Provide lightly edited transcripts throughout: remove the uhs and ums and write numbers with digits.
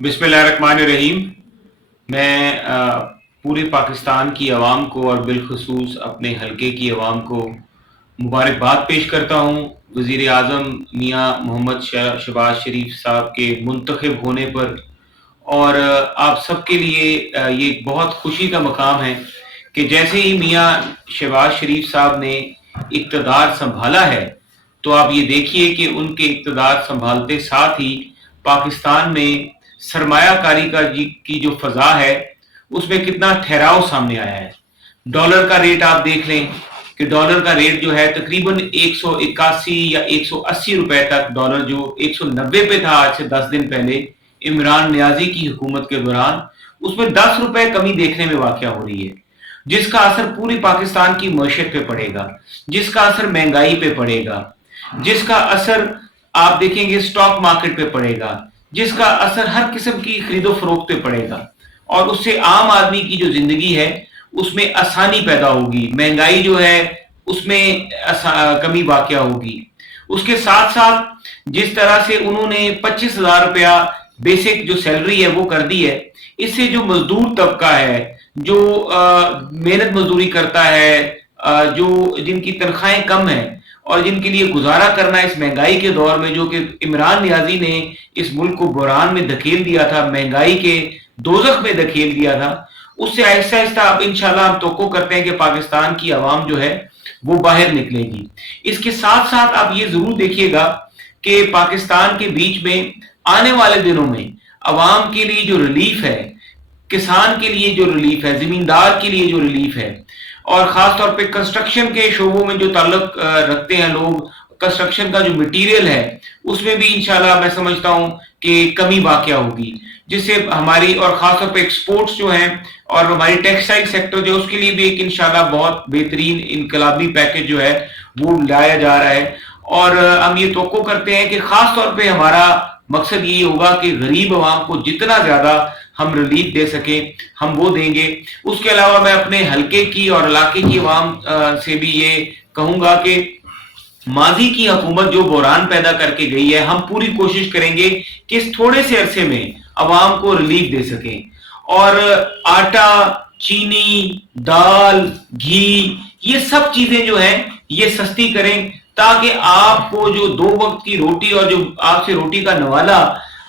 बिस्मिल्लाहिर्रहमानिर्रहीम। मैं पूरे पाकिस्तान की आवाम को और बिलखसूस अपने हलके की आवाम को मुबारकबाद पेश करता हूँ वज़ीर आज़म मियाँ मोहम्मद शहबाज शरीफ साहब के मुंतखब होने पर। और आप सबके लिए ये एक बहुत खुशी का मकाम है कि जैसे ही मियाँ शहबाज शरीफ साहब ने इक़्तिदार संभाला है, तो आप ये देखिए कि उनके इक़्तिदार संभालते साथ ही पाकिस्तान में सरमायाकारी की जो फ़ज़ा है, उसमें कितना ठहराव सामने आया है। डॉलर का रेट आप देख लें कि डॉलर का रेट जो है तकरीबन 181 या 180 रुपए तक, डॉलर जो 190 पे था आज से 10 दिन पहले इमरान नियाजी की हुकूमत के दौरान, उसमें 10 रुपए कमी देखने में वाक़या हो रही है, जिसका असर पूरी पाकिस्तान की मईशत पे पड़ेगा, जिसका असर महंगाई पे पड़ेगा, जिसका असर आप देखेंगे स्टॉक मार्केट पे पड़ेगा, जिसका असर हर किस्म की खरीदो फरोख्त पे पड़ेगा। और उससे आम आदमी की जो जिंदगी है उसमें आसानी पैदा होगी, महंगाई जो है उसमें कमी वाक़या होगी। उसके साथ साथ जिस तरह से उन्होंने 25,000 रुपया बेसिक जो सैलरी है वो कर दी है, इससे जो मजदूर तबका है, जो मेहनत मजदूरी करता है, जो जिनकी तनख्वाहें कम हैं और जिनके लिए गुजारा करना इस महंगाई के दौर में, जो कि इमरान नियाजी ने इस मुल्क को बुरहान में धकेल दिया था, महंगाई के दोजख में धकेल दिया था, उससे आहिस्ता आहिस्ता अब इंशाल्लाह हम तवक्को करते हैं कि पाकिस्तान की आवाम जो है वो बाहर निकलेगी। इसके साथ साथ आप ये जरूर देखिएगा कि पाकिस्तान के बीच में आने वाले दिनों में आवाम के लिए जो रिलीफ है, किसान के लिए जो रिलीफ है, जमींदार के लिए जो रिलीफ है, और खास तौर पे कंस्ट्रक्शन के शोबों में जो ताल्लुक रखते हैं लोग, कंस्ट्रक्शन का जो मटेरियल है उसमें भी इंशाल्लाह मैं समझता हूं कि कमी वाक़या होगी, जिससे हमारी और खास तौर पे एक्सपोर्ट्स जो हैं और हमारी टेक्सटाइल सेक्टर जो उसके लिए भी एक इंशाल्लाह बहुत बेहतरीन इनकलाबी पैकेज जो है वो लाया जा रहा है। और हम ये तवक्को करते हैं कि खास तौर पे हमारा मकसद ये होगा कि गरीब आवाम को जितना ज्यादा हम रिलीफ दे सके हम वो देंगे। उसके अलावा मैं अपने हलके की और इलाके की आवाम से भी ये कहूंगा कि माजी की हुकूमत जो बहरान पैदा करके गई है, हम पूरी कोशिश करेंगे कि इस थोड़े से अरसे में अवाम को रिलीफ दे सकें। और आटा, चीनी, दाल, घी, ये सब चीजें जो हैं ये सस्ती करें, ताकि आपको जो 2 वक्त की रोटी और जो आपसे रोटी का नवाला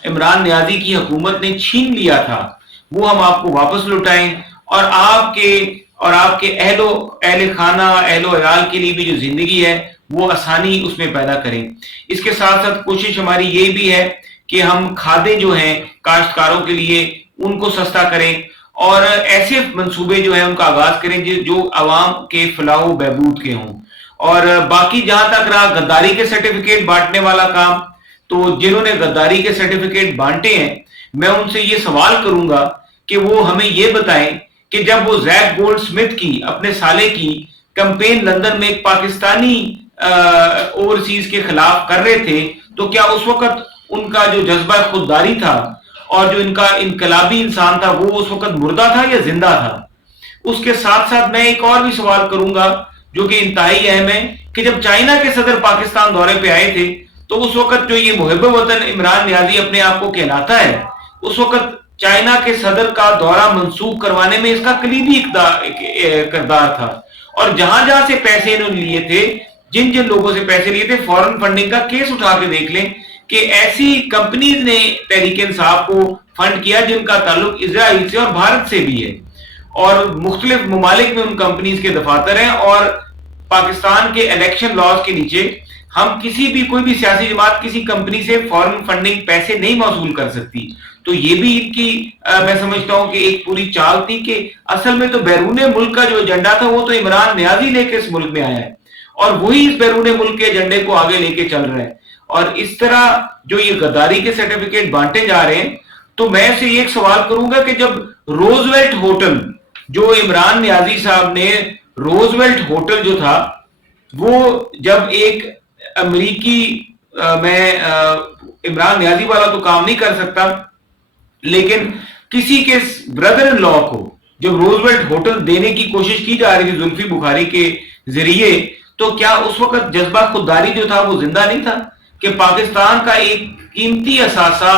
इमरान नियाजी की हुकूमत ने छीन लिया था वो हम आपको वापस लौटाएं, और आपके अहले खाना, अहलो अयाल के लिए भी जो जिंदगी है वो आसानी उसमें पैदा करें। इसके साथ साथ कोशिश हमारी ये भी है कि हम खादें जो हैं काश्तकारों के लिए उनको सस्ता करें, और ऐसे मंसूबे जो है उनका आगाज करें जो आवाम के फलाह बहबूद के हों। और बाकी जहां तक रहा गद्दारी के सर्टिफिकेट बांटने वाला काम, तो जिन्होंने गद्दारी के सर्टिफिकेट बांटे हैं मैं उनसे ये सवाल करूंगा कि वो हमें ये बताएं कि जब वो जैक गोल्ड स्मिथ की, अपने साले की कैंपेन लंदन में एक पाकिस्तानी ओवरसीज के खिलाफ कर रहे थे, तो क्या उस वक्त उनका जो जज्बा खुददारी था और जो इनका इनकलाबी इंसान था वो उस वक्त मुर्दा था या जिंदा था? उसके साथ साथ मैं एक और भी सवाल करूंगा जो कि इंतहाई अहम है कि जब चाइना के सदर पाकिस्तान दौरे पे आए थे, तो उस वक्त जो ये मुहिब वतन इमरान नियाजी अपने आप को कहलाता है, उस वक्त चाइना के सदर का दौरा मंसूख करवाने में इसका कलीदी किरदार था। और जहां जहां से पैसे इन्होंने लिए थे, जिन जिन लोगों से पैसे लिए थे, फॉरेन फंडिंग का केस उठा के देख लें कि ऐसी कंपनीज ने तहरीक इंसाफ को फंड किया जिनका ताल्लुक इजराइल से और भारत से भी है, और मुख्तलिफ ममालिक में उन कंपनीज के दफातर हैं। और पाकिस्तान के इलेक्शन लॉज के नीचे हम किसी भी कोई भी सियासी जमात किसी कंपनी से फॉरेन फंडिंग पैसे नहीं मौसूल कर सकती। तो ये भी इनकी मैं समझता हूं कि एक पूरी चाल थी कि असल में तो बैरून मुल्क का जो एजेंडा था वो तो इमरान नियाजी लेके इस मुल्क में आया है, और वही इस बैरून मुल्क के एजेंडे को आगे लेके चल रहे हैं। और इस तरह जो ये गद्दारी के सर्टिफिकेट बांटे जा रहे हैं, तो मैं से एक सवाल करूंगा कि जब रोजवेल्ट होटल, जो इमरान नियाजी साहब ने रोजवेल्ट होटल जो था वो जब एक अमेरिकी मैं इमरान नियाजी वाला तो काम नहीं कर सकता, लेकिन किसी के ब्रदर इन लॉ को जब रोजवेल्ट होटल देने की कोशिश की जा रही थी जुल्फी बुखारी के जरिए, तो क्या उस वक्त जज्बा खुददारी जो था वो जिंदा नहीं था कि पाकिस्तान का एक कीमती असासा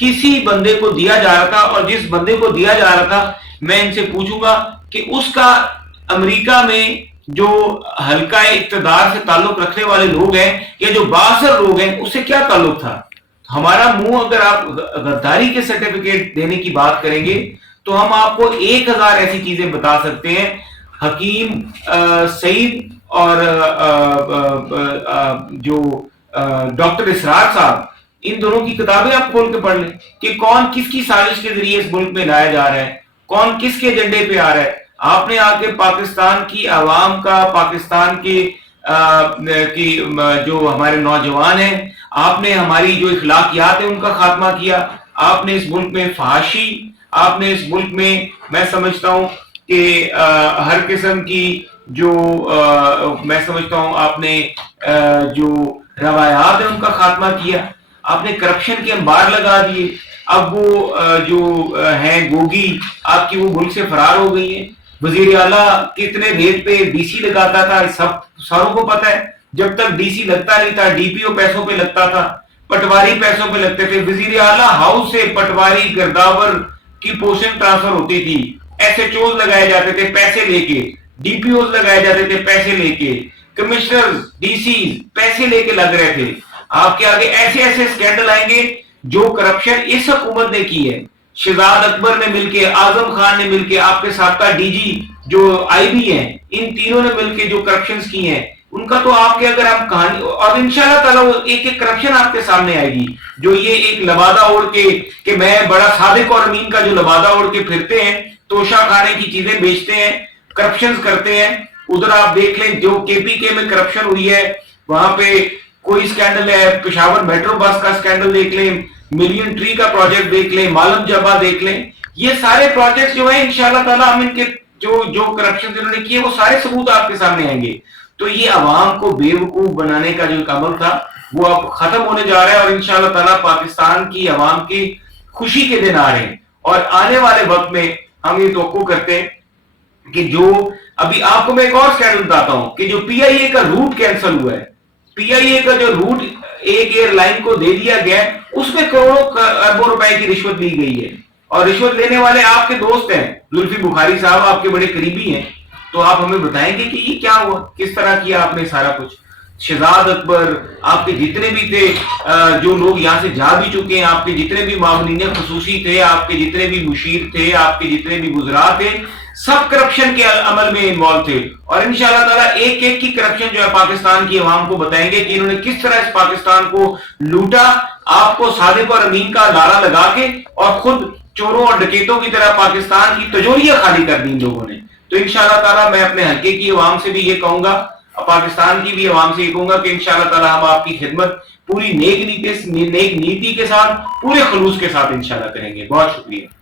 किसी बंदे को दिया जा रहा था, और जिस बंदे को दिया जा रहा था मैं इनसे पूछूंगा कि उसका अमेरिका में जो हल्का इक्तदार से ताल्लुक रखने वाले लोग हैं या जो बासर लोग हैं उससे क्या ताल्लुक था। हमारा मुंह अगर आप गद्दारी के सर्टिफिकेट देने की बात करेंगे तो हम आपको 1000 ऐसी चीजें बता सकते हैं। हकीम सईद और जो डॉक्टर इसरार साहब, इन दोनों की किताबें आप खोल के पढ़ लें कि कौन किसकी साजिश के जरिए इस मुल्क में लाया जा रहा है, कौन किसके एजेंडे पे आ रहा है। आपने आके पाकिस्तान की आवाम का, पाकिस्तान की जो हमारे नौजवान हैं, आपने हमारी जो इखलाकियात है उनका खात्मा किया। आपने इस मुल्क में फहाशी, आपने इस मुल्क में, मैं समझता हूं कि हर किस्म की जो मैं समझता हूं आपने जो रवायात है उनका खात्मा किया। आपने करप्शन के अंबार लगा दिए। अब वो जो है गोगी आपकी, वो मुल्क से फरार हो गई है। वजीर आला कितने रेट पे डीसी लगाता था, सब सारों को पता है। जब तक डीसी लगता नहीं था, डीपीओ पैसों पे लगता था, पटवारी पैसों पे लगते थे। वजीर आला हाउस से पटवारी गिरदावर की पोस्टिंग ट्रांसफर होती थी, एसएचओ लगाए जाते थे पैसे लेके, डीपीओ लगाए जाते थे पैसे लेके, कमिश्नर डीसी पैसे लेके लग रहे थे। आपके आगे ऐसे ऐसे स्कैंडल आएंगे जो करप्शन इस हुकूमत ने की है। शहजाद अकबर ने मिलके, आजम खान ने मिलके, आपके साबका डीजी जो आईबी हैं, इन तीनों ने मिलके जो करप्शन की हैं, उनका तो आपके अगर आप कहानी, और इंशाल्लाह ताला वो एक एक करप्शन आपके सामने आएगी। जो ये एक लबादा ओढ़ के कि मैं बड़ा सादिक और अमीन का जो लबादा ओढ़ के फिरते हैं, तोशा खाने की चीजें बेचते हैं, करप्शन करते हैं। उधर आप देख लें जो केपीके में करप्शन हुई है, वहां पे कोई स्कैंडल है, पेशावर मेट्रो बस का स्कैंडल देख लें, मिलियन ट्री का प्रोजेक्ट देख लें, मालम जबा देख लें। ये सारे प्रोजेक्ट्स जो है इंशाल्लाह ताला हम इनके जो करप्शन इन्होंने किए वो सारे सबूत आपके सामने आएंगे। तो ये अवाम को बेवकूफ बनाने का जो अमल था वो अब खत्म होने जा रहा है, और इंशाल्लाह ताला पाकिस्तान की अवाम की खुशी के दिन आ रहे हैं। और आने वाले वक्त में हम ये तवक्को करते हैं कि जो अभी आपको मैं एक और स्कैंडल बताता हूं कि जो पीआईए का रूट कैंसिल हुआ है, पीआईए का जो रूट एक एयरलाइन को दे दिया गया, उसमें करोड़ों अरबों रुपए की रिश्वत ली गई है। और रिश्वत लेने वाले आपके दोस्त हैं, जुल्फी बुखारी साहब आपके बड़े करीबी हैं। तो आप हमें बताएंगे कि ये क्या हुआ, किस तरह किया आपने सारा कुछ। शहजाद अकबर, आपके जितने भी थे जो लोग यहाँ से जा भी चुके हैं, आपके जितने भी मामलीन खुसूसी थे, आपके जितने भी मुशीर थे, आपके जितने भी गुजरा थे, सब करप्शन के अमल में इन्वॉल्व थे। और इंशाल्लाह ताला एक एक की करप्शन जो है पाकिस्तान की अवाम को बताएंगे कि इन्होंने किस तरह इस पाकिस्तान को लूटा। आपको सादिक और अमीन का नारा लगा के और खुद चोरों और डकैतों की तरह पाकिस्तान की तिजोरियां खाली कर दी इन लोगों ने। तो इंशाल्लाह ताला मैं अपने हल्के की अवाम से भी ये कहूंगा, पाकिस्तान की भी अवाम से ये कहूंगा कि इंशाल्लाह ताला हम आपकी खिदमत पूरी नेक नीति के साथ, पूरे खलूस के साथ इंशाल्लाह करेंगे। बहुत शुक्रिया।